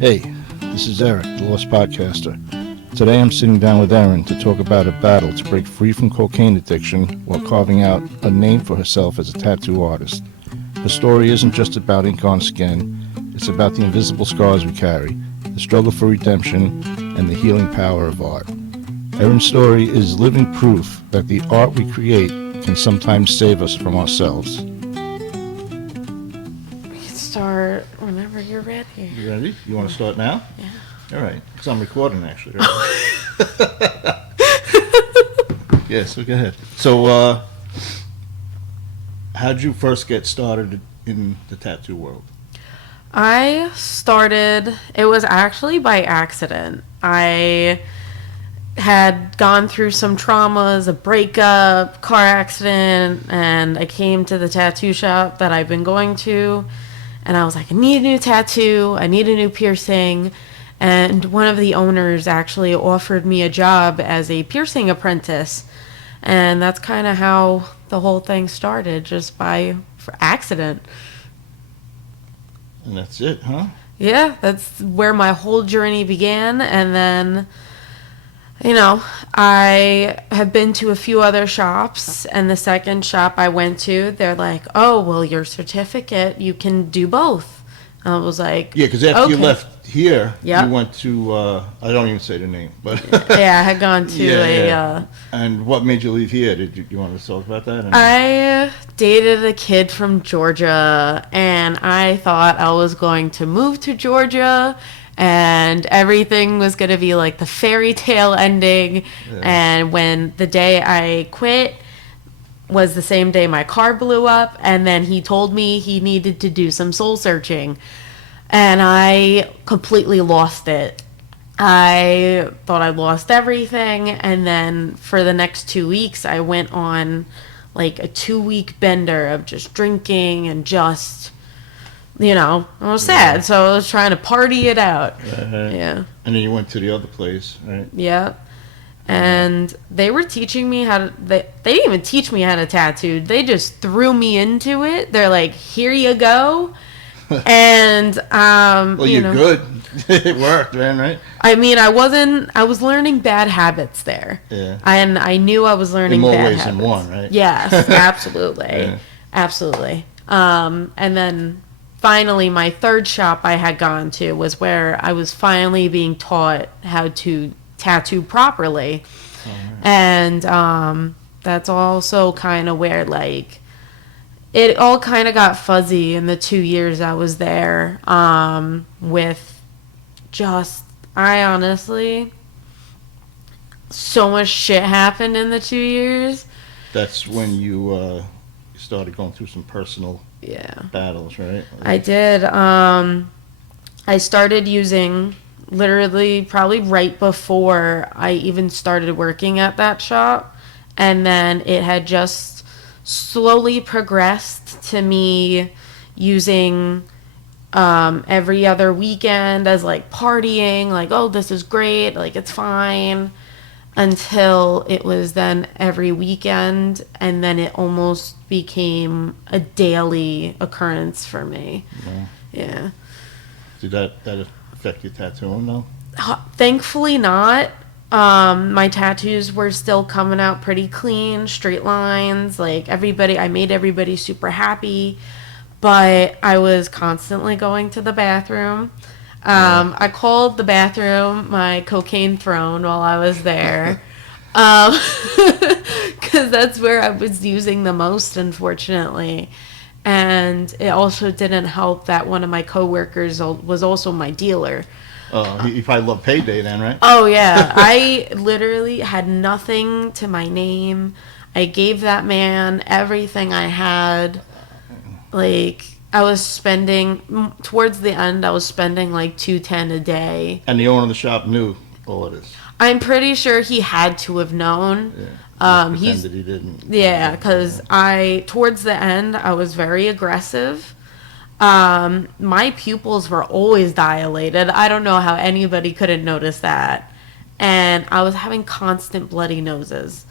Hey, this is Erick, the Lost Podcaster. Today I'm sitting down with Erin to talk about a battle to break free from cocaine addiction while carving out a name for herself as a tattoo artist. Her story isn't just about ink on skin, it's about the invisible scars we carry, the struggle for redemption, and the healing power of art. Erin's story is living proof that the art we create can sometimes save us from ourselves. We can start whenever you're ready. You ready? You want to start now? Yeah. All right, because I'm recording actually. Right? Yes, so go ahead. So, how'd you first get started in the tattoo world? I started, it was actually by accident. I had gone through some traumas, a breakup, car accident, and I came to the tattoo shop that I've been going to, and I was like, I need a new tattoo, I need a new piercing, and one of the owners actually offered me a job as a piercing apprentice, and that's kind of how the whole thing started, just for accident. And that's it, huh? Yeah, that's where my whole journey began, and then I have been to a few other shops, and the second shop I went to, they're like, oh, well, your certificate, you can do both. I was like, yeah, because after you left here, yep. You went to, I don't even say the name, but... yeah, I had gone to and what made you leave here? Did you want to talk about that? I dated a kid from Georgia, and I thought I was going to move to Georgia, and everything was going to be like the fairy tale ending. Yeah. And when the day I quit was the same day my car blew up, and then he told me he needed to do some soul searching, and I completely lost it. I thought I lost everything, and then for the next 2 weeks I went on like a 2-week bender of just drinking and just... I was sad, so I was trying to party it out. Yeah. And then you went to the other place, right? Yeah. And they were teaching me how to... They didn't even teach me how to tattoo. They just threw me into it. They're like, here you go. And, well, you're good. It worked, man, right? I mean, I was learning bad habits there. Yeah. And I knew I was learning bad habits. In more ways than one, right? Yes, absolutely. Yeah. Absolutely. And then... Finally, my third shop I had gone to was where I was finally being taught how to tattoo properly. Oh, right. And that's also kind of where, like, it all kind of got fuzzy in the 2 years I was there with just, I honestly, so much shit happened in the 2 years. That's when you started going through some personal... battles, right? I did. I started using literally probably right before I even started working at that shop, and then it had just slowly progressed to me using every other weekend as like partying, like, oh, this is great, like it's fine, until it was then every weekend, and then it almost became a daily occurrence for me. Yeah. Did that affect your tattooing, though? Thankfully not. My tattoos were still coming out pretty clean, straight lines, like I made everybody super happy, but I was constantly going to the bathroom. I called the bathroom my cocaine throne while I was there, because that's where I was using the most, unfortunately. And it also didn't help that one of my coworkers was also my dealer. Oh, he probably loved payday then, right? Oh, yeah. I literally had nothing to my name. I gave that man everything I had. Like... I was spending, towards the end, I was spending like $210 a day. And the owner of the shop knew all of this? I'm pretty sure he had to have known. Yeah, he pretended he didn't. Yeah, because towards the end, I was very aggressive. My pupils were always dilated. I don't know how anybody couldn't notice that. And I was having constant bloody noses.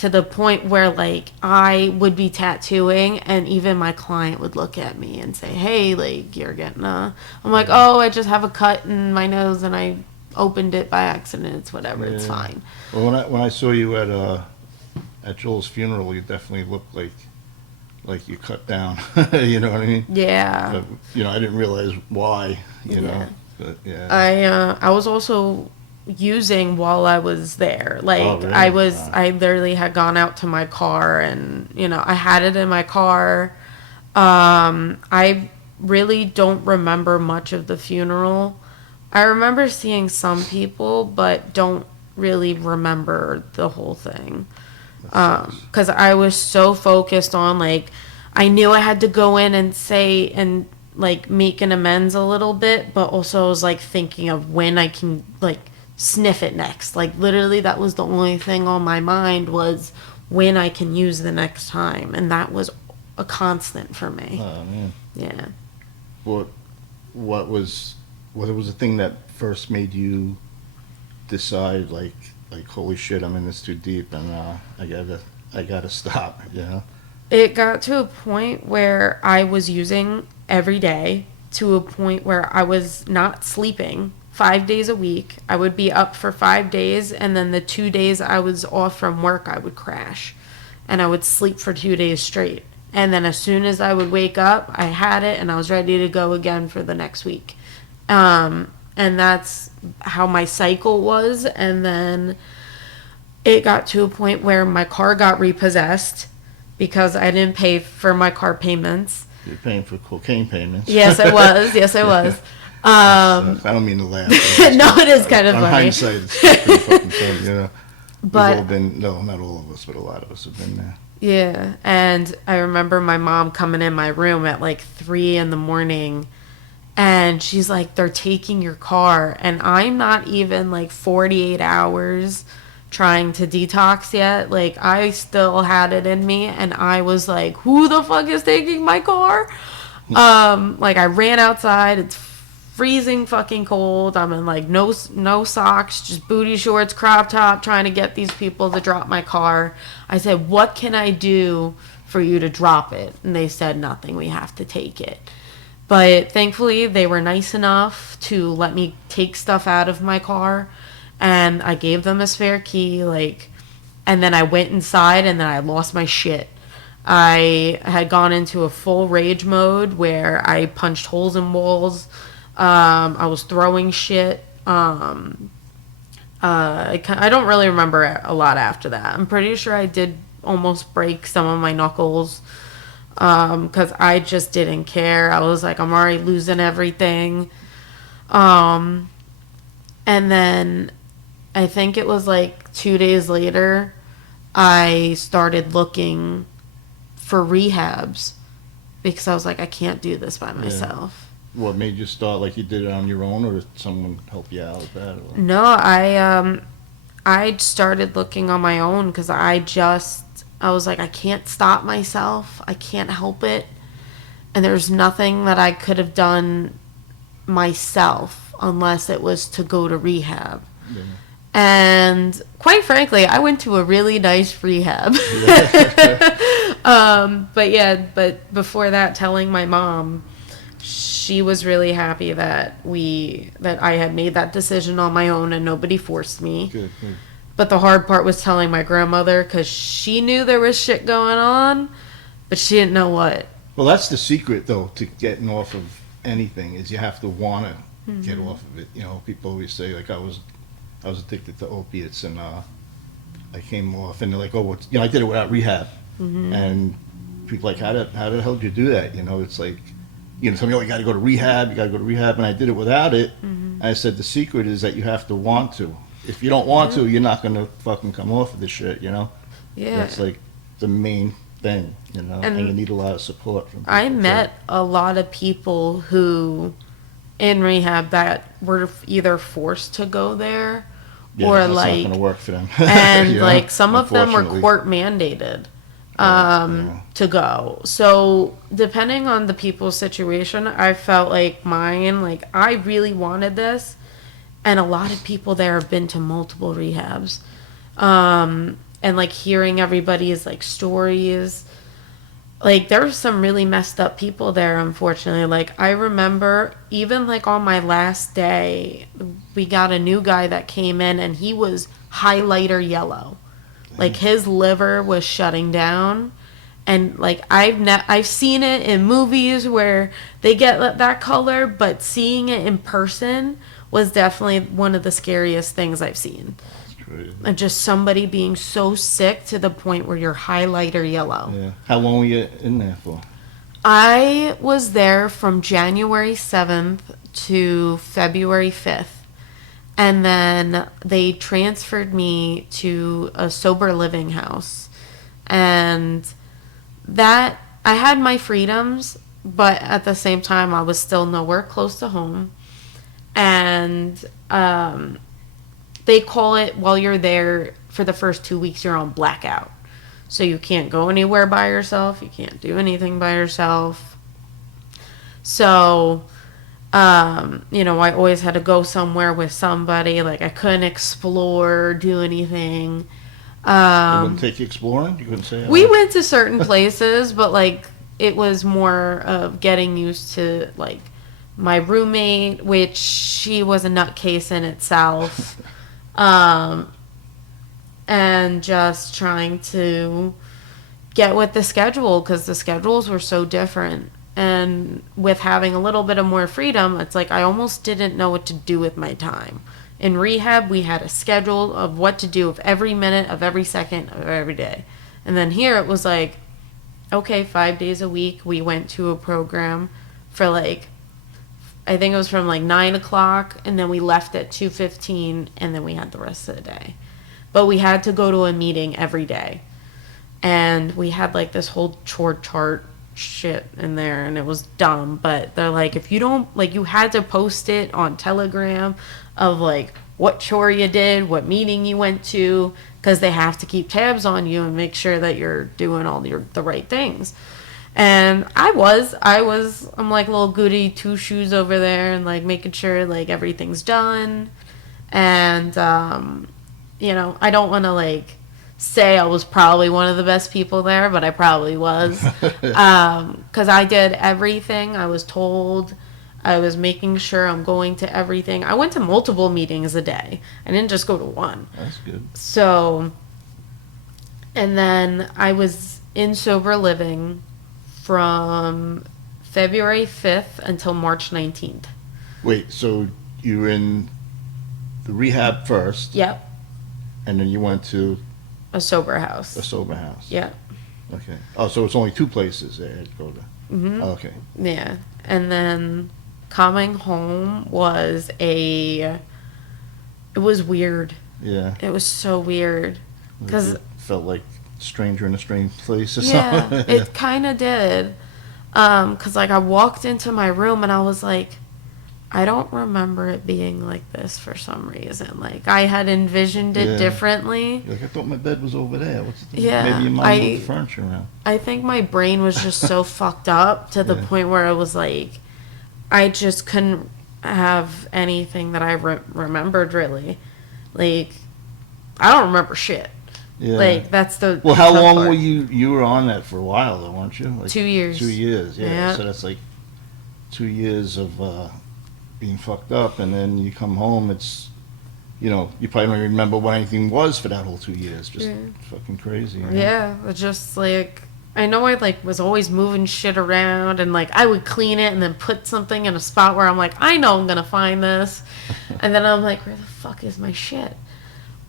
to the point where like I would be tattooing and even my client would look at me and say, hey, like you're getting I'm like, oh, I just have a cut in my nose and I opened it by accident. It's whatever. It's fine. Well, when I saw you at Joel's funeral, you definitely looked like you cut down. You know what I mean? Yeah. But, you know, I didn't realize why. You know. But yeah. I was also using while I was there. Like really? I literally had gone out to my car and, you know, I had it in my car. I really don't remember much of the funeral. I remember seeing some people, but don't really remember the whole thing. Because I was so focused on, like, I knew I had to go in and say and like make an amends a little bit, but also I was like thinking of when I can like sniff it next. Like literally that was the only thing on my mind was when I can use the next time, and that was a constant for me. Oh man. Yeah. What was the thing that first made you decide like holy shit, I'm in this too deep and I gotta stop, you know? It got to a point where I was using every day, to a point where I was not sleeping 5 days a week. I would be up for 5 days, and then the 2 days I was off from work, I would crash. And I would sleep for 2 days straight. And then as soon as I would wake up, I had it, and I was ready to go again for the next week. And that's how my cycle was. And then it got to a point where my car got repossessed because I didn't pay for my car payments. You're paying for cocaine payments. Yes, I was. Yes, I was. I don't mean to laugh. No, it is kind of on funny. Hindsight, it's pretty fucking funny, you know. But we've all been, no, not all of us, but a lot of us have been there. yeah, and I remember my mom coming in my room at like 3 a.m, and she's like, they're taking your car, and I'm not even like 48 hours trying to detox yet. Like I still had it in me, and I was like, who the fuck is taking my car? Like I ran outside. It's freezing fucking cold. I'm in like no socks, just booty shorts, crop top, trying to get these people to drop my car. I said, what can I do for you to drop it? And they said, nothing, we have to take it. But thankfully they were nice enough to let me take stuff out of my car, and I gave them a spare key, like, and then I went inside, and then I lost my shit. I had gone into a full rage mode where I punched holes in walls. I was throwing shit. I don't really remember a lot after that. I'm pretty sure I did almost break some of my knuckles, because I just didn't care. I was like, I'm already losing everything. And then I think it was like 2 days later, I started looking for rehabs because I was like, I can't do this by myself. What made you start, like you did it on your own, or did someone help you out with that? Or? No, I started looking on my own because I was like, I can't stop myself. I can't help it. And there's nothing that I could have done myself unless it was to go to rehab. Yeah. And quite frankly, I went to a really nice rehab. But before that, telling my mom, she was really happy that I had made that decision on my own and nobody forced me. Good. But the hard part was telling my grandmother, because she knew there was shit going on, but she didn't know what. Well, that's the secret, though, to getting off of anything, is you have to want to get off of it. You know, people always say, like, I was addicted to opiates, and I came off, and they're like, oh, I did it without rehab. And people are like, how the hell did you do that? You know, it's like, you know, tell me, oh, you got to go to rehab, and I did it without it. And I said, the secret is that you have to want to. If you don't want to, you're not going to fucking come off of this shit, you know? Yeah. That's like the main thing, you know? And you need a lot of support from people. I met a lot of people who, in rehab, that were either forced to go there, or that's like, not going to work for them. And you know? like some of them were court mandated to go. So depending on the people's situation, I felt like mine, like I really wanted this, and a lot of people there have been to multiple rehabs. and like hearing everybody's like stories. Like there were some really messed up people there, unfortunately. Like I remember even like on my last day, we got a new guy that came in and he was highlighter yellow. Like his liver was shutting down. And like I've seen it in movies where they get that color, but seeing it in person was definitely one of the scariest things I've seen. That's crazy. And just somebody being so sick to the point where you're highlighter yellow. Yeah. How long were you in there for? I was there from January 7th to February 5th. And then they transferred me to a sober living house. And that I had my freedoms, but at the same time I was still nowhere close to home. And they call it, while you're there for the first 2 weeks, you're on blackout. So you can't go anywhere by yourself, you can't do anything by yourself. So you know, I always had to go somewhere with somebody. Like I couldn't explore or do anything. They wouldn't take you exploring? You couldn't say? We went to certain places, but like it was more of getting used to like my roommate, which she was a nutcase in itself, and just trying to get with the schedule because the schedules were so different. And with having a little bit of more freedom, it's like I almost didn't know what to do with my time. In rehab, we had a schedule of what to do of every minute, of every second, of every day. And then here it was like, okay, 5 days a week. We went to a program for like, I think it was from like 9 o'clock, and then we left at 2:15, and then we had the rest of the day. But we had to go to a meeting every day. And we had like this whole chore chart shit in there, and it was dumb, but they're like, if you don't, like, you had to post it on Telegram of like what chore you did, what meeting you went to, because they have to keep tabs on you and make sure that you're doing all the right things. And I'm like little goody two shoes over there and like making sure like everything's done. And you know, I don't want to like say I was probably one of the best people there, but I probably was. Because I did everything I was told. I was making sure I'm going to everything. I went to multiple meetings a day. I didn't just go to one. That's good. So, and then I was in sober living from February 5th until March 19th. Wait, so you were in the rehab first? Yep. And then you went to A sober house. a sober house? Yeah. Okay. Oh, so it's only two places there to go to? Mm-hmm. Oh, okay. Yeah. And then coming home it was weird. Yeah. It was so weird. Because It felt like stranger in a strange place or yeah, something. it kind of did. Because like I walked into my room and I was like, I don't remember it being like this for some reason. Like I had envisioned it Yeah. differently. Like, I thought my bed was over there. What's the Yeah, Maybe your mom moved the furniture around. I think my brain was just so fucked up to the Yeah. point where it was like, I just couldn't have anything that I remembered really. Like, I don't remember shit. Yeah. Like, that's the Well, how tough long part. were you were on that for a while though, weren't you? Like 2 years. 2 years, yeah. Yeah. So that's like 2 years of being fucked up, and then you come home. It's, you know, you probably don't even remember what anything was for that whole 2 years. Just Yeah. fucking crazy. You know? Yeah, it's just like, I know I like was always moving shit around, and like I would clean it and then put something in a spot where I'm like, I know I'm gonna find this, and then I'm like, where the fuck is my shit?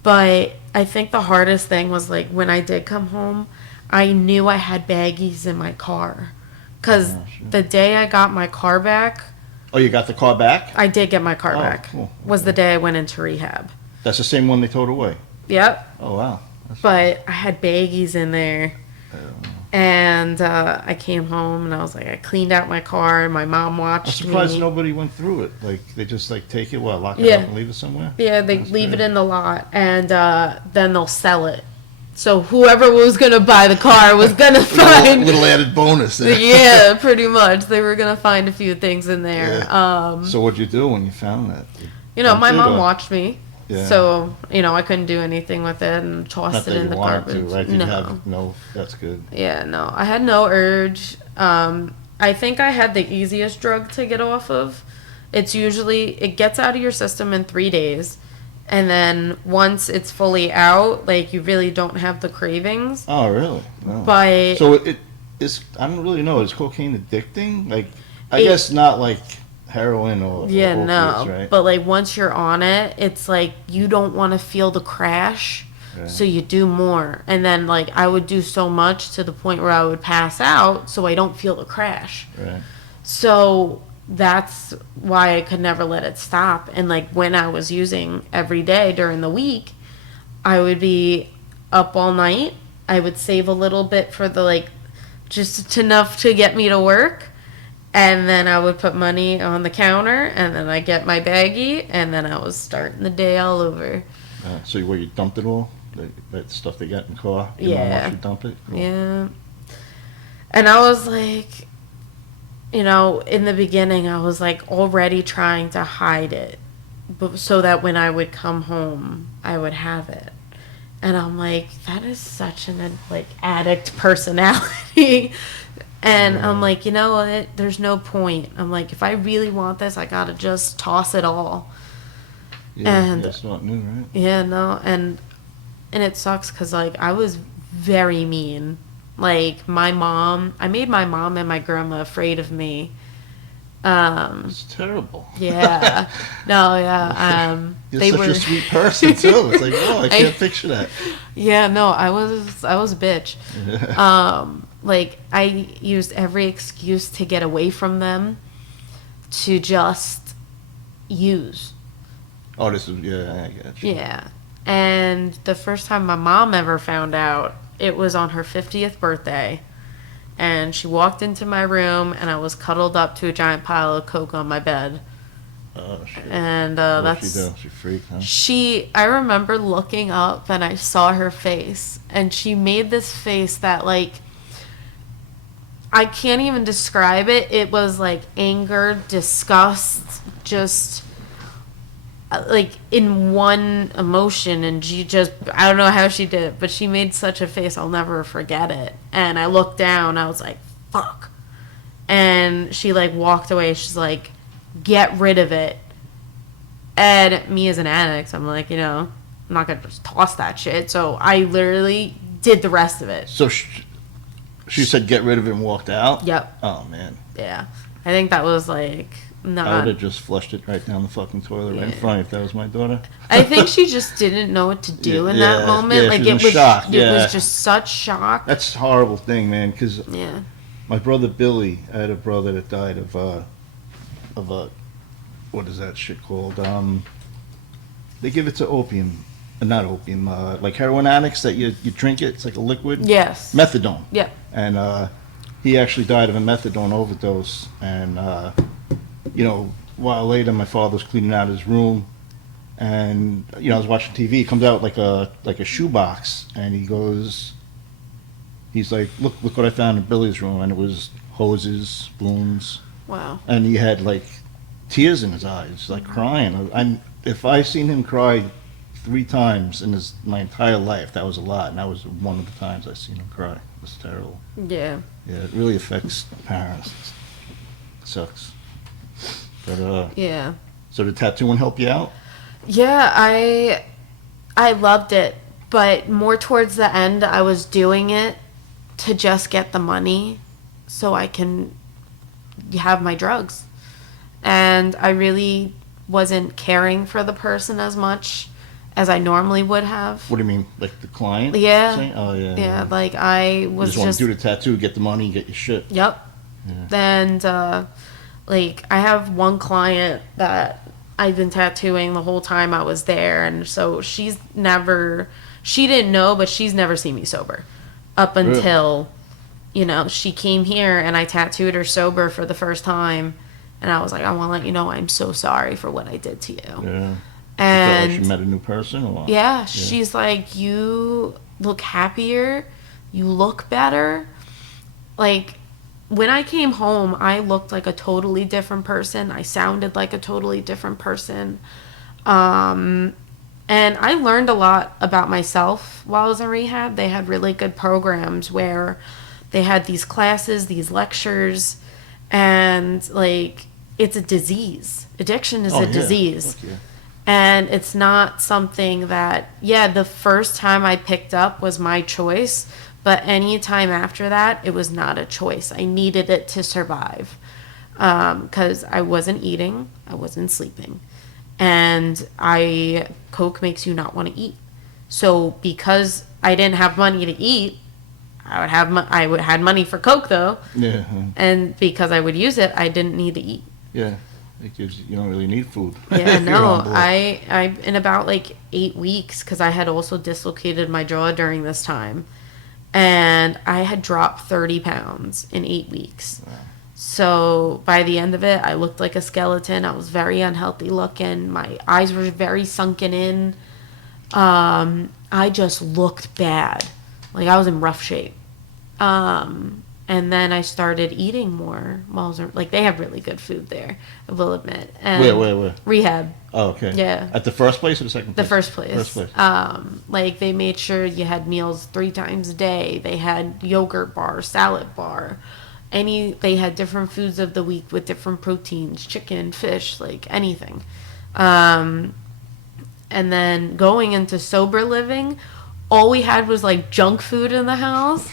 But I think the hardest thing was like when I did come home, I knew I had baggies in my car, because Oh, shit. the day I got my car back, Oh, you got the car back? I did get my car Oh, back. cool. Was the day I went into rehab. That's the same one they towed away. Yep. Oh wow. That's But I had baggies in there. I don't know. And I came home and I was like, I cleaned out my car and my mom I'm watched surprised me. nobody went through it. Like they just like take it, lock it Yeah. up and leave it somewhere. Yeah, they That's leave great. it in the lot and then they'll sell it. So whoever was going to buy the car was going to find... little added bonus there. Yeah, pretty much. They were going to find a few things in there. So what'd you do when you found that? You know, my Dumped it mom or- watched me. Yeah. So, I couldn't do anything with it and tossed Not it that in you the wanted garbage. to, right? Did No. you have no? That's good. Yeah, no. I had no urge. I think I had the easiest drug to get off of. It gets out of your system in 3 days. And then once it's fully out, like, you really don't have the cravings. Oh, really? No. But So it's. I don't really know. Is cocaine addicting? Like, I It- guess not like heroin or yeah, opiates, no. right? But, like, once you're on it, it's like you don't want to feel the crash. Right. So you do more. And then, like, I would do so much to the point where I would pass out so I don't feel the crash. Right. So that's why I could never let it stop. And, like, when I was using every day during the week, I would be up all night. I would save a little bit for the, like, just enough to get me to work. And then I would put money on the counter, and then I get my baggie, and then I was starting the day all over. So where you dumped it all? That stuff they got in the car? Your mom Yeah. watched you dump it? Cool. Yeah. And I was like, in the beginning, I was like already trying to hide it, but so that when I would come home, I would have it. And I'm like, that is such an like addict personality. And Yeah. I'm like, you know what? There's no point. I'm like, if I really want this, I gotta just toss it all. Yeah, And- that's not new, right? Yeah, no, and it sucks because, like, I was very mean. Like, I made my mom and my grandma afraid of me. It's terrible. Yeah. No, yeah. You're They such were, a sweet person too. It's like, whoa, I can't picture that. yeah, no, I was a bitch. Like, I used every excuse to get away from them to just use. Oh, this is I got you. Yeah. And the first time my mom ever found out, it was on her 50th birthday. And she walked into my room, and I was cuddled up to a giant pile of coke on my bed. Oh shit. And What'd that's... she do? She freaked, huh? I remember looking up, and I saw her face. And she made this face that, like... I can't even describe it. It was, like, anger, disgust, just... like in one emotion, and she just, I don't know how she did it, but she made such a face, I'll never forget it. And I looked down, I was like, fuck. And she like walked away. She's like, get rid of it. And me as an addict, I'm like, I'm not gonna just toss that shit. So I literally did the rest of it. So she said get rid of it and walked out? Yep. Oh man. Yeah. I think that was like I would not... have just flushed it right down the fucking toilet right in Yeah. front if that was my daughter. I think she just didn't know what to do in that Yeah, moment. yeah, Like she it was was, in shock, it yeah. was just such shock. That's a horrible thing, man, because Yeah. my brother Billy, I had a brother that died of what is that shit called? They give it to opium, not opium, like heroin addicts that you drink it. It's like a liquid. Yes. Methadone. Yep. And he actually died of a methadone overdose. And a while later, my father was cleaning out his room, and I was watching TV. He comes out like a shoebox, and he's like, look what I found in Billy's room, and it was hoses, spoons, Wow. and he had like tears in his eyes, like crying. If I seen him cry 3 times in my entire life, that was a lot, and that was one of the times I seen him cry. It was terrible. Yeah. Yeah, it really affects parents. It sucks. But Yeah. so did tattooing help you out? Yeah, I loved it, but more towards the end, I was doing it to just get the money so I can have my drugs. And I really wasn't caring for the person as much as I normally would have. What do you mean, like the client? Yeah. saying? Oh yeah. Yeah, like I You was just want just... to do the tattoo, get the money, get your shit. Yep. Yeah. And like I have one client that I've been tattooing the whole time I was there, and so she didn't know, but she's never seen me sober up Really? until she came here, and I tattooed her sober for the first time, and I was like, I want to let you know I'm so sorry for what I did to you. Yeah. And You felt like she met a new person, or what? yeah, she's like, you look happier, you look better. Like, when I came home, I looked like a totally different person. I sounded like a totally different person. And And I learned a lot about myself while I was in rehab. They had really good programs where they had these classes, these lectures, and like it's a disease. Addiction is a disease. Fuck yeah. And it's not something that, the first time I picked up was my choice, but any time after that, it was not a choice. I needed it to survive because I wasn't eating, I wasn't sleeping. And Coke makes you not want to eat. So because I didn't have money to eat, I would had money for Coke though. Yeah. And because I would use it, I didn't need to eat. Yeah. It gives you don't really need food. Yeah, no. I in about like 8 weeks, because I had also dislocated my jaw during this time, and I had dropped 30 pounds in 8 weeks. Wow. So by the end of it, I looked like a skeleton. I was very unhealthy looking. My eyes were very sunken in. I just looked bad. Like I was in rough shape. And then I started eating more. Like they have really good food there, I will admit. And Where? Rehab. Oh, okay. Yeah. At the first place or the second place? The first place. First place. Like they made sure you had meals 3 times a day. They had yogurt bar, salad bar. They had different foods of the week with different proteins, chicken, fish, like anything. And then going into sober living, all we had was like junk food in the house.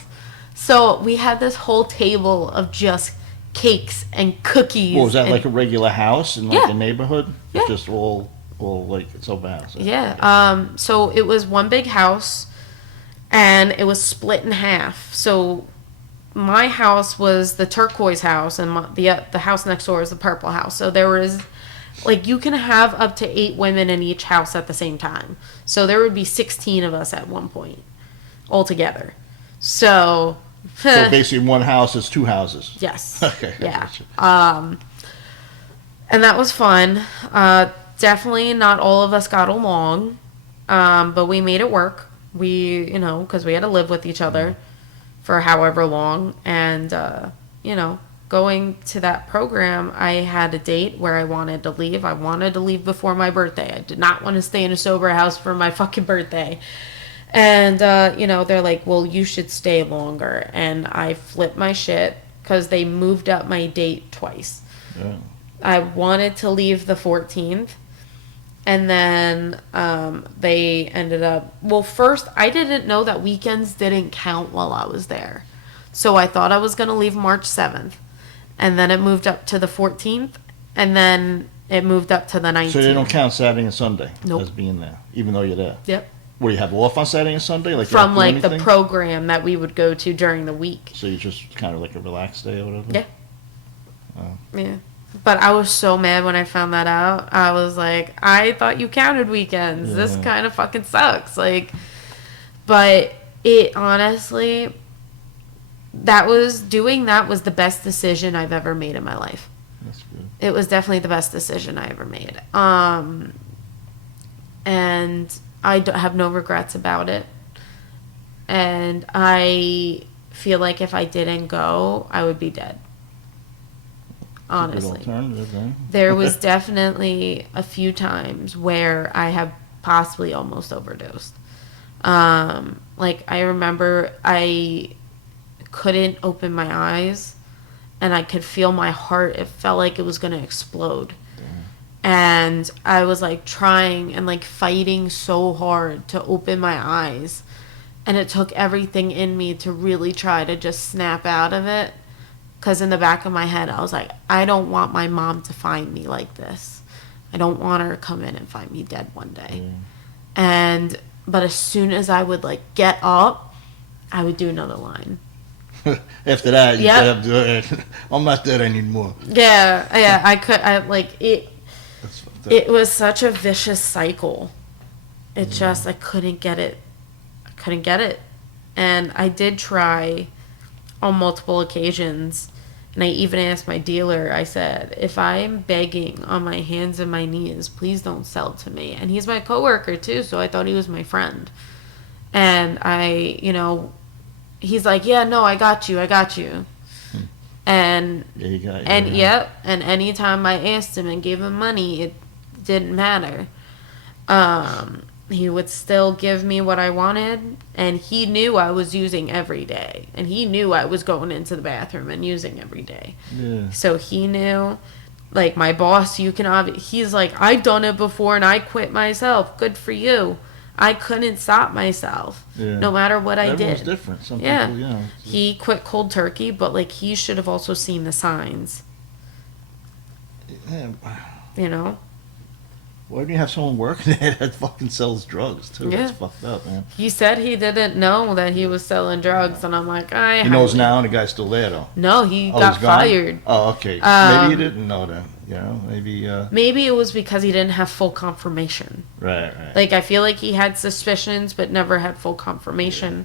So we had this whole table of just cakes and cookies. Well, was that like a regular house in like Yeah. a neighborhood? Yeah. Just all like it's sober house. Yeah. So it was one big house, and it was split in half. So my house was the turquoise house, and the house next door is the purple house. So there was, like, you can have up to 8 women in each house at the same time. So there would be 16 of us at one point altogether. So basically, one house is 2 houses. yes. Okay. Yeah. And that was fun. Definitely not all of us got along, but we made it work. Because we had to live with each other for however long. And, going to that program, I had a date where I wanted to leave. I wanted to leave before my birthday. I did not want to stay in a sober house for my fucking birthday. And, they're like, well, you should stay longer. And I flipped my shit because they moved up my date twice. Yeah. I wanted to leave the 14th. And then they ended up... Well, first, I didn't know that weekends didn't count while I was there. So I thought I was going to leave March 7th. And then it moved up to the 14th. And then it moved up to the 19th. So they don't count Saturday and Sunday Nope. as being there, even though you're there? Yep. What, do you have off on Saturday and Sunday? Like From, you like, don't do the anything? program that we would go to during the week. So you just kind of like a relaxed day or whatever? Yeah. Oh. Yeah. But I was so mad when I found that out. I was like, I thought you counted weekends. This Yeah. kind of fucking sucks. Like, but it honestly, that was the best decision I've ever made in my life. That's good. It was definitely the best decision I ever made. And I have no regrets about it. And I feel like if I didn't go, I would be dead. Honestly. Good alternative, then. There was definitely a few times where I have possibly almost overdosed. Like, I remember I couldn't open my eyes, and I could feel my heart. It felt like it was going to explode. And I was, like, trying and, like, fighting so hard to open my eyes. And it took everything in me to really try to just snap out of it. Because in the back of my head, I was like, I don't want my mom to find me like this. I don't want her to come in and find me dead one day. But as soon as I would, like, get up, I would do another line. After that, you Yep. said, I'm not dead anymore. Yeah, it That's fucked up. it was such a vicious cycle. It just, I couldn't get it. And I did try on multiple occasions, and I even asked my dealer, I said, if I'm begging on my hands and my knees, please don't sell to me. And he's my coworker too, so I thought he was my friend. And he's like, yeah, no, I got you. And Yeah, you got it. and yep, and anytime I asked him and gave him money, it didn't matter. he would still give me what I wanted, and he knew I was using every day, and he knew I was going into the bathroom and using every day. Yeah. So he knew, like, my boss, he's like, I've done it before and I quit myself. Good for you. I couldn't stop myself, no matter what I Everyone's did. different. Some Yeah. people, He quit cold turkey, but, like, he should have also seen the signs, Yeah. you know? Why don't you have someone working there that fucking sells drugs, too? Yeah. It's fucked up, man. He said he didn't know that he was selling drugs, and I'm like, He knows now, and the guy's still there, though. No, he Oh, got he's gone? fired. Oh, okay. Maybe he didn't know that. You know, maybe. Maybe it was because he didn't have full confirmation. Right. Like, I feel like he had suspicions, but never had full confirmation.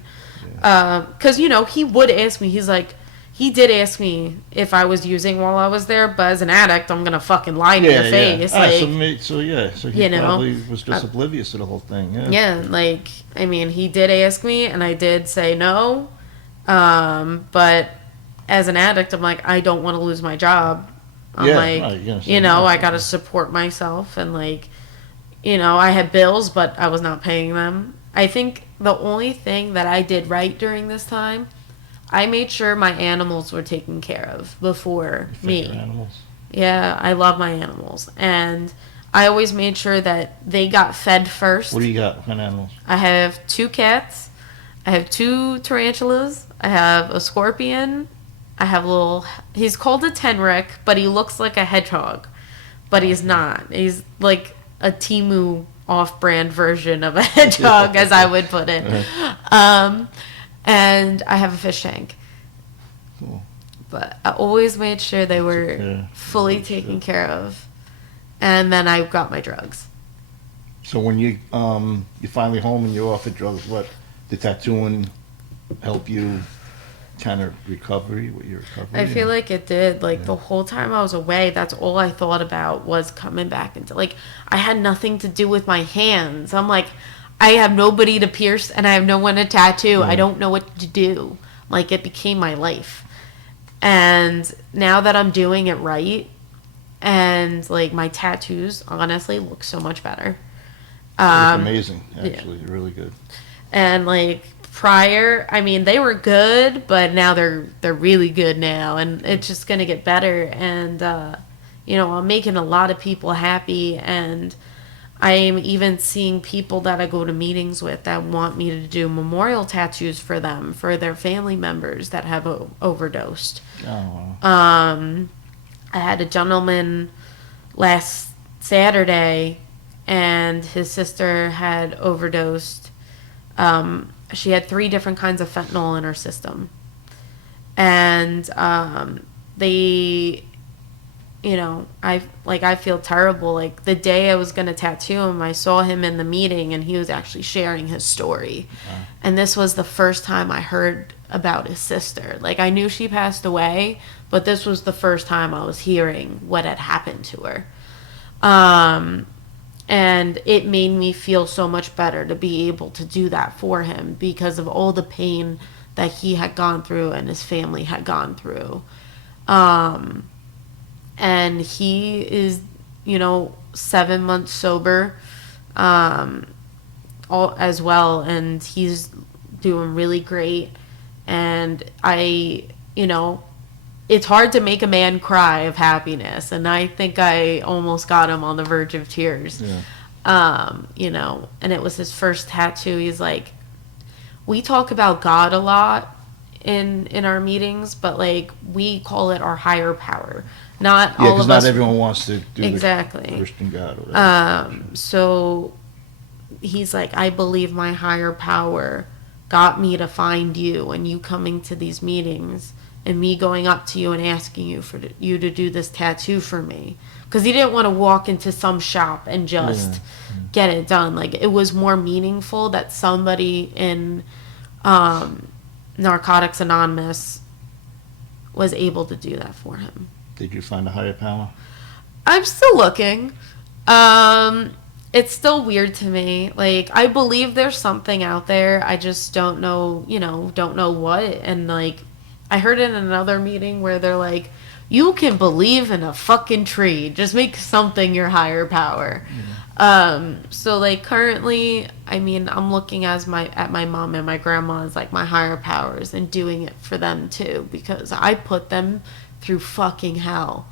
Because, you know, he would ask me, he did ask me if I was using while I was there, but as an addict, I'm going to fucking lie to your face. Ah, Like, so he you know, probably was just oblivious to the whole thing. Yeah. yeah, like, I mean, he did ask me, and I did say no. But as an addict, I'm like, I don't want to lose my job. I'm like, you know, I got to support myself. And, like, you know, I had bills, but I was not paying them. I think the only thing that I did right during this time, I made sure my animals were taken care of before me. Animals? Yeah, I love my animals. And I always made sure that they got fed first. What do you got? What kind of animals? I have 2 cats. I have 2 tarantulas. I have a scorpion. I have he's called a tenric, but he looks like a hedgehog. But he's not. He's like a Temu off-brand version of a hedgehog, as I would put it. And I have a fish tank. Cool. But I always made sure they were fully taken care of. And then I got my drugs. So when you're finally home and you're off of drugs, what did tattooing help you kind of recovery? What your recovery? I feel like it did. Like the whole time I was away, that's all I thought about was coming back into, like, I had nothing to do with my hands. I'm like, I have nobody to pierce and I have no one to tattoo. I don't know what to do. Like, it became my life. And now that I'm doing it right, and like my tattoos honestly look so much better. They look amazing, actually. They're really good. And like prior, I mean, they were good, but now they're really good now, and it's just gonna get better. And you know, I'm making a lot of people happy, and I'm even seeing people that I go to meetings with that want me to do memorial tattoos for them, for their family members that have overdosed. Oh, wow. I had a gentleman last Saturday, and his sister had overdosed. She had 3 different kinds of fentanyl in her system. And they, you know, I feel terrible. Like, the day I was going to tattoo him, I saw him in the meeting, and he was actually sharing his story. Wow. And this was the first time I heard about his sister. Like, I knew she passed away, but this was the first time I was hearing what had happened to her. And it made me feel so much better to be able to do that for him because of all the pain that he had gone through and his family had gone through. And he is, you know, 7 months sober, all as well, and he's doing really great. And I, you know, it's hard to make a man cry of happiness, and I think I almost got him on the verge of tears. Yeah. You know, and it was his first tattoo. He's like, we talk about God a lot in our meetings, but like we call it our higher power. Not all of us. Not everyone wants to do exactly the Christian God. Or whatever. So he's like, I believe my higher power got me to find you, and you coming to these meetings and me going up to you and asking you for you to do this tattoo for me, because he didn't want to walk into some shop and just get it done. Like, it was more meaningful that somebody in Narcotics Anonymous was able to do that for him. Did you find a higher power? I'm still looking. It's still weird to me. Like, I believe there's something out there. I just don't know, don't know what. And like, I heard in another meeting where they're like, You can believe in a fucking tree. Just make something your higher power. So like currently, I mean, I'm looking at my mom and my grandma as like my higher powers and doing it for them too, because I put them through fucking hell.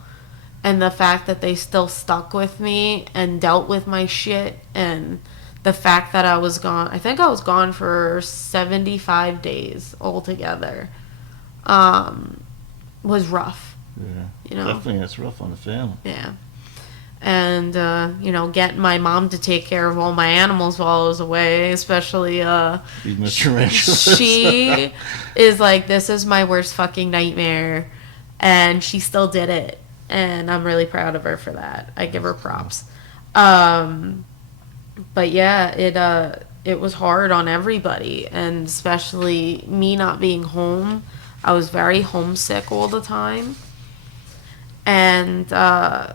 And the fact that they still stuck with me and dealt with my shit, and the fact that I was gone, I think I was gone for 75 days altogether, was rough. Yeah. You know? Definitely, that's rough on the family. Yeah. And, getting my mom to take care of all my animals while I was away, especially, Even the tarantulas. she is like, this is my worst fucking nightmare. And she still did it. And I'm really proud of her for that. I give her props. But yeah, it was hard on everybody, and especially me not being home. I was very homesick all the time. And, there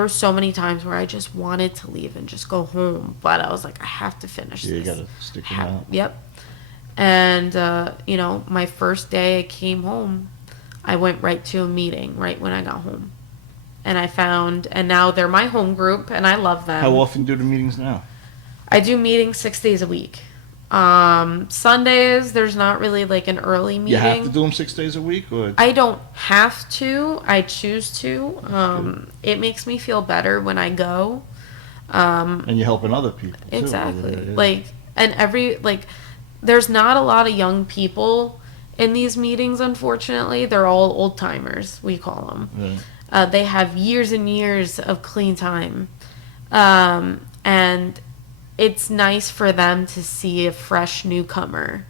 were so many times where I just wanted to leave and just go home, but I was like, I have to finish this. Yeah, you gotta stick it out. Yep. And, my first day I came home, I went right to a meeting right when I got home. And now they're my home group, and I love them. How often do the meetings now? I do meetings 6 days a week. Sundays, there's not really like an early meeting. You have to do them 6 days a week? Or? I don't have to. I choose to. It makes me feel better when I go. And you're helping other people, too. Exactly. Yeah. There's not a lot of young people in these meetings, unfortunately. They're all old timers, we call them. Right. They have years and years of clean time. And it's nice for them to see a fresh newcomer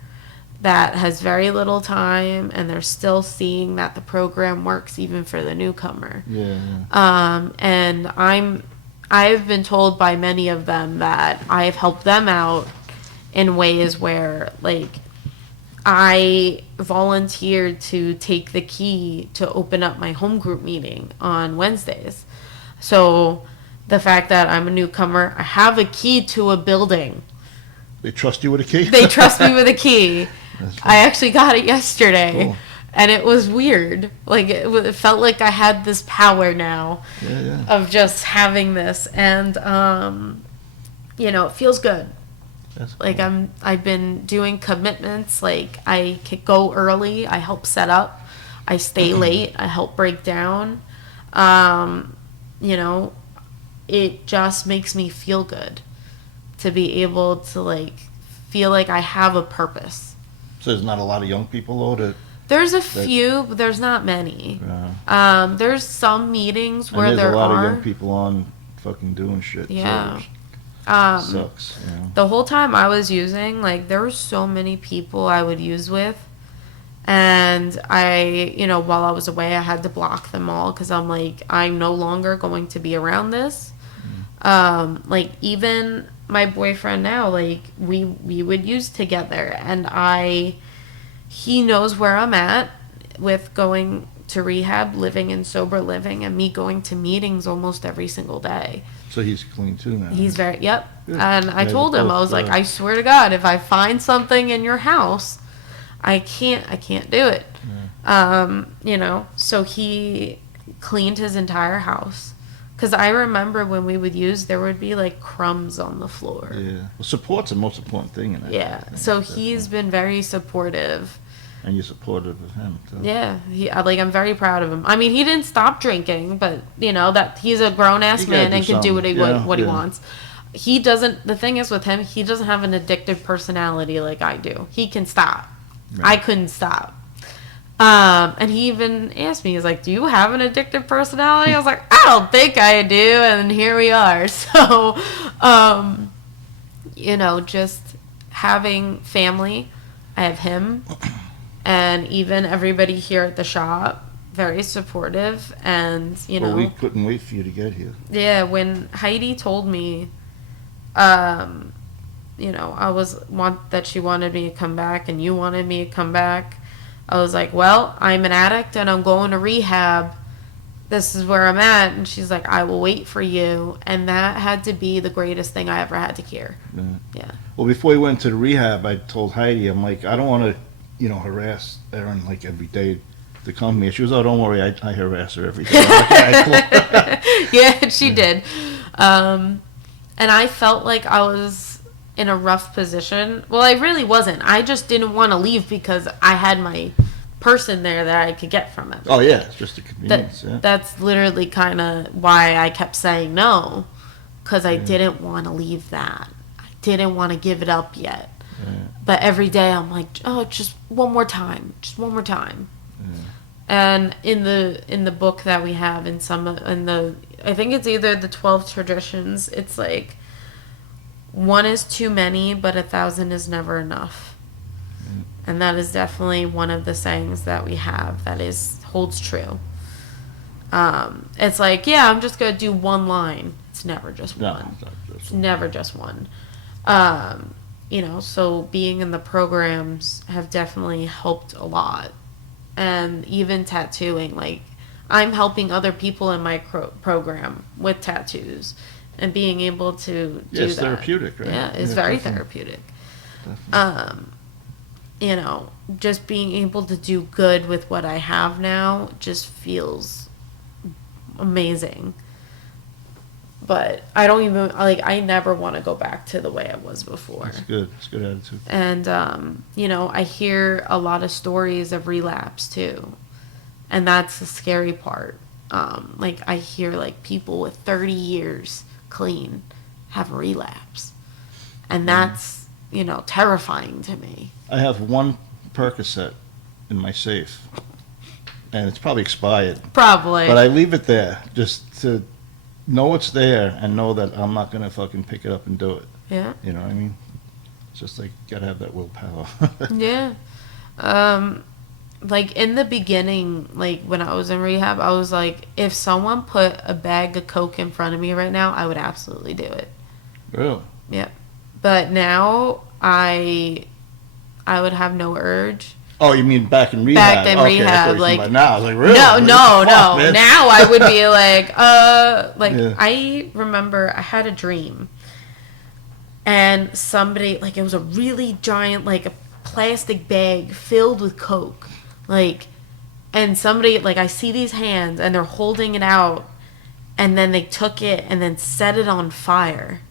that has very little time, and they're still seeing that the program works even for the newcomer. Yeah. And I've been told by many of them that I have helped them out in ways where, like, I volunteered to take the key to open up my home group meeting on Wednesdays. So the fact that I'm a newcomer, I have a key to a building. They trust you with a key? They trust me with a key. I actually got it yesterday. Cool. And it was weird. Like, it felt like I had this power now of just having this. And, it feels good. That's like cool. I've been doing commitments. Like, I could go early. I help set up. I stay late. I help break down. It just makes me feel good to be able to, like, feel like I have a purpose. So there's not a lot of young people, though, There's a few, but there's not many. Yeah. There's some meetings where and there's there a lot are. of young people on fucking doing shit. Yeah. So sucks. The whole time I was using, like, there were so many people I would use with. And while I was away, I had to block them all because I'm like, I'm no longer going to be around this. Even my boyfriend now, like, we would use together, and he knows where I'm at with going to rehab, living in sober living, and me going to meetings almost every single day. So he's clean too now. He's very, yep. Good. And I told him, I was like, I swear to God, if I find something in your house, I can't do it. Yeah. So he cleaned his entire house. Because I remember when we would use, there would be like crumbs on the floor. Yeah. Well, support's the most important thing in that. Yeah. So he's been very supportive. And you're supportive of him, too. Yeah. I'm very proud of him. I mean, he didn't stop drinking, but, that he's a grown-ass man and can do what he wants. He doesn't, the thing is with him, he doesn't have an addictive personality like I do. He can stop. Right. I couldn't stop. And he even asked me, he's like, do you have an addictive personality? I was like, I don't think I do. And here we are. So, just having family. I have him and even everybody here at the shop, very supportive. And, Well, we couldn't wait for you to get here. Yeah, when Heidi told me, that she wanted me to come back and you wanted me to come back, I was like, well, I'm an addict and I'm going to rehab. This is where I'm at. And she's like, I will wait for you. And that had to be the greatest thing I ever had to hear. Yeah. Well, before we went to the rehab, I told Heidi, I'm like, I don't want to, harass Erin like every day to come here. She goes, "Oh, don't worry, I harass her every day." Okay, cool. Yeah, she did. And I felt like I was in a rough position. Well, I really wasn't. I just didn't want to leave because I had my person there that I could get from it. Oh yeah, it's just a convenience. Yeah. That's literally kind of why I kept saying no, because I didn't want to leave that. I didn't want to give it up yet. Yeah. But every day I'm like, oh, just one more time, just one more time. Yeah. And in the book that we have, I think it's either the 12 traditions. It's like, one is too many, but 1,000 is never enough. And that is definitely one of the sayings that we have that holds true. It's like, yeah, I'm just going to do one line. It's never just one. It's never just one. So being in the programs have definitely helped a lot. And even tattooing, like, I'm helping other people in my program with tattoos. And being able to do it's that. Therapeutic, right? Yeah, it's very therapeutic. Definitely. Just being able to do good with what I have now just feels amazing. But I don't even, I never want to go back to the way I was before. That's good. It's a good attitude. And, I hear a lot of stories of relapse too. And that's the scary part. I hear, people with 30 years clean have a relapse. And that's, terrifying to me. I have one Percocet in my safe, and it's probably expired. Probably. But I leave it there just to know it's there and know that I'm not going to fucking pick it up and do it. Yeah. You know what I mean? It's just like, got to have that willpower. Yeah. In the beginning, when I was in rehab, I was like, if someone put a bag of Coke in front of me right now, I would absolutely do it. Really? Yeah. But now I would have no urge. Oh, you mean back in rehab? Back in rehab, now I was like, really? No. Man. Now I would be like, Yeah. I remember I had a dream, and somebody, it was a really giant, a plastic bag filled with Coke, and somebody, I see these hands, and they're holding it out, and then they took it and then set it on fire.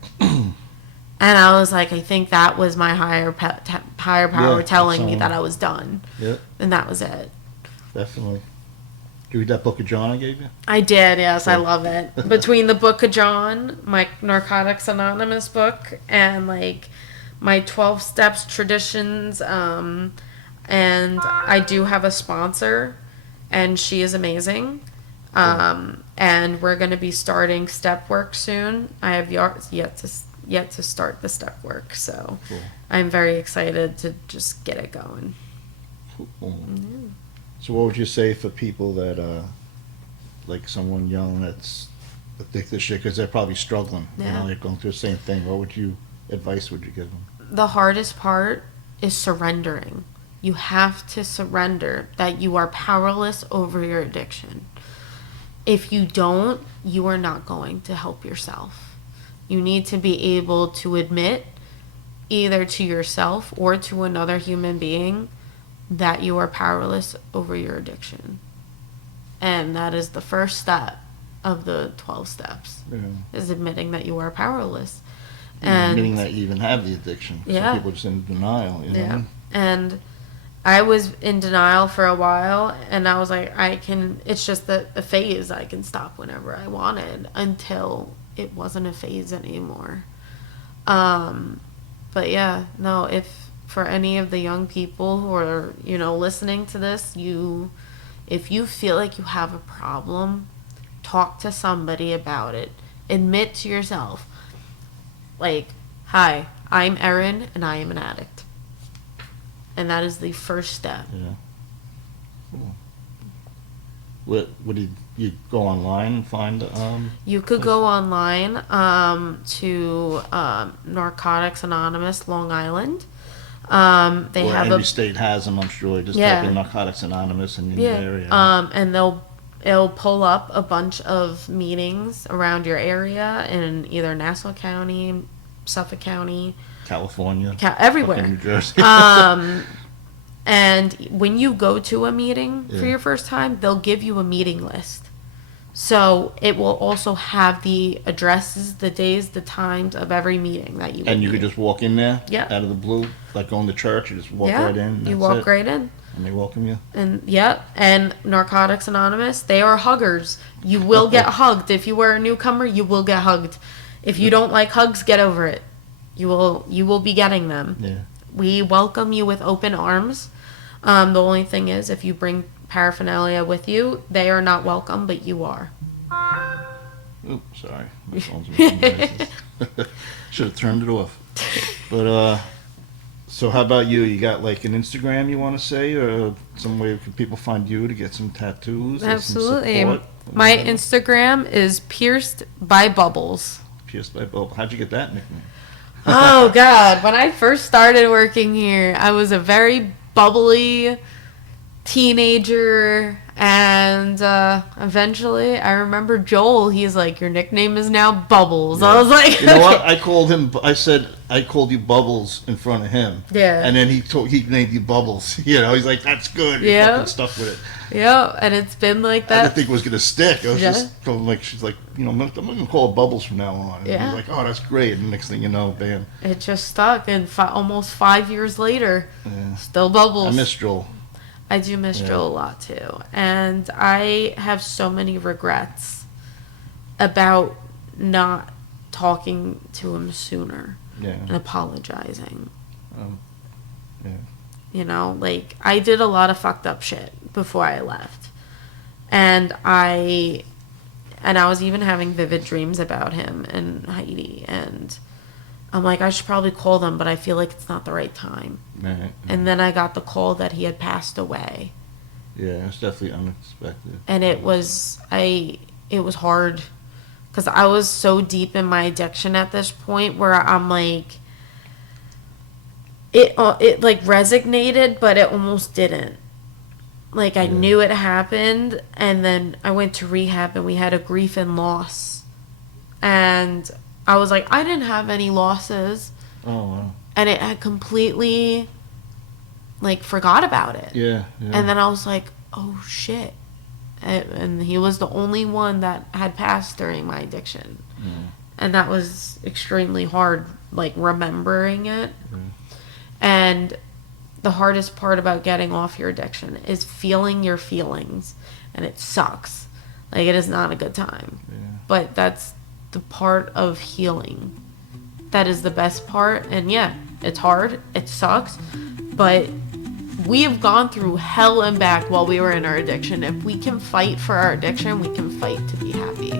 And I was like, I think that was my higher power telling me that I was done. Yeah. And that was it. Definitely. Did you read that book of John I gave you? I did, yes. Yeah. I love it. Between the book of John, my Narcotics Anonymous book, and my 12 Steps traditions, and I do have a sponsor, and she is amazing. And we're going to be starting step work soon. I have yet to start the step work, so cool. I'm very excited to just get it going. Cool. Mm-hmm. So what would you say for people that someone young that's addicted to shit, because they're probably struggling, they're going through the same thing? What advice would you give them? The hardest part is surrendering. You have to surrender that you are powerless over your addiction. If you don't, you are not going to help yourself. You need to be able to admit, either to yourself or to another human being, that you are powerless over your addiction. And that is the first step of the 12 steps, is admitting that you are powerless. And admitting that you even have the addiction. Yeah. Some people are just in denial, you know? Yeah. And I was in denial for a while, and I was like, it's just a phase. I can stop whenever I wanted, until it wasn't a phase anymore. But yeah, no, if for any of the young people who are, listening to this, if you feel like you have a problem, talk to somebody about it. Admit to yourself, hi, I'm Erin and I am an addict. And that is the first step. Yeah. Cool. What did you go online and find? You could go online to Narcotics Anonymous, Long Island. They or have every state has them, I'm sure. Just type in Narcotics Anonymous in the area. And it'll pull up a bunch of meetings around your area in either Nassau County, Suffolk County, California, everywhere. New Jersey. And when you go to a meeting for Yeah. your first time, they'll give you a meeting list. So it will also have the addresses, the days, the times of every meeting that you. And you could just walk in there. Yeah. Out of the blue, like going to church. You just walk Yeah, right in. And you that's walk it. right in. And they welcome you. And and Narcotics Anonymous, they are huggers. You will get hugged. If you are a newcomer, you will get hugged. If you don't like hugs, get over it. You will be getting them. Yeah. We welcome you with open arms. The only thing is, if you bring paraphernalia with you, they are not welcome, but you are. Oops, sorry. My phone's making noises. Should have turned it off. But, so how about you? You got like an Instagram you want to say, or some way can people find you to get some tattoos? Absolutely. Or some support? My Instagram is Pierced by Bubbles. Pierced by Bubble. How'd you get that nickname? Oh, God. When I first started working here, I was a very bubbly teenager. And eventually, I remember Joel. He's like, "Your nickname is now Bubbles." Yeah. I was like, you know what? I called him. I said I called you Bubbles in front of him. Yeah. And then he named you Bubbles. You know, he's like, "That's good." He Yeah. fucking stuck with it. Yeah, and it's been like I that. didn't think it was gonna stick. I was Yeah. just going like, she's like, you know, I'm gonna call it Bubbles from now on. And Yeah. he's like, oh, that's great. And the next thing you know, bam. It just stuck, and almost 5 years later, Yeah. still Bubbles. I miss Joel. I do miss Yeah. Joel a lot too, and I have so many regrets about not talking to him sooner Yeah. and apologizing. Yeah. You know, like, I did a lot of fucked up shit before I left. And I was even having vivid dreams about him and Heidi. And I'm like, I should probably call them, but I feel like it's not the right time. Right. And then I got the call that he had passed away. Yeah, it's definitely unexpected. And it was hard. Because I was so deep in my addiction at this point where I'm like, it like resonated, but it almost didn't. Like, I knew it happened, and then I went to rehab, and we had a grief and loss. And I was like, I didn't have any losses. Oh, wow. And it had completely, like, forgot about it. Yeah. And then I was like, oh, shit. And he was the only one that had passed during my addiction. Yeah. And that was extremely hard, like, remembering it. Yeah. And the hardest part about getting off your addiction is feeling your feelings. And it sucks. Like, it is not a good time. Yeah. But that's the part of healing. That is the best part. And yeah, it's hard. It sucks. But we have gone through hell and back while we were in our addiction. If we can fight for our addiction, we can fight to be happy.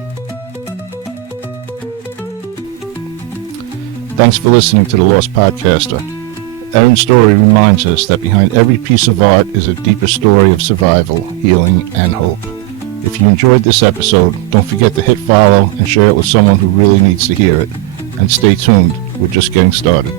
Thanks for listening to The Lost Podcaster. Erin's story reminds us that behind every piece of art is a deeper story of survival, healing, and hope. If you enjoyed this episode, don't forget to hit follow and share it with someone who really needs to hear it. And stay tuned, we're just getting started.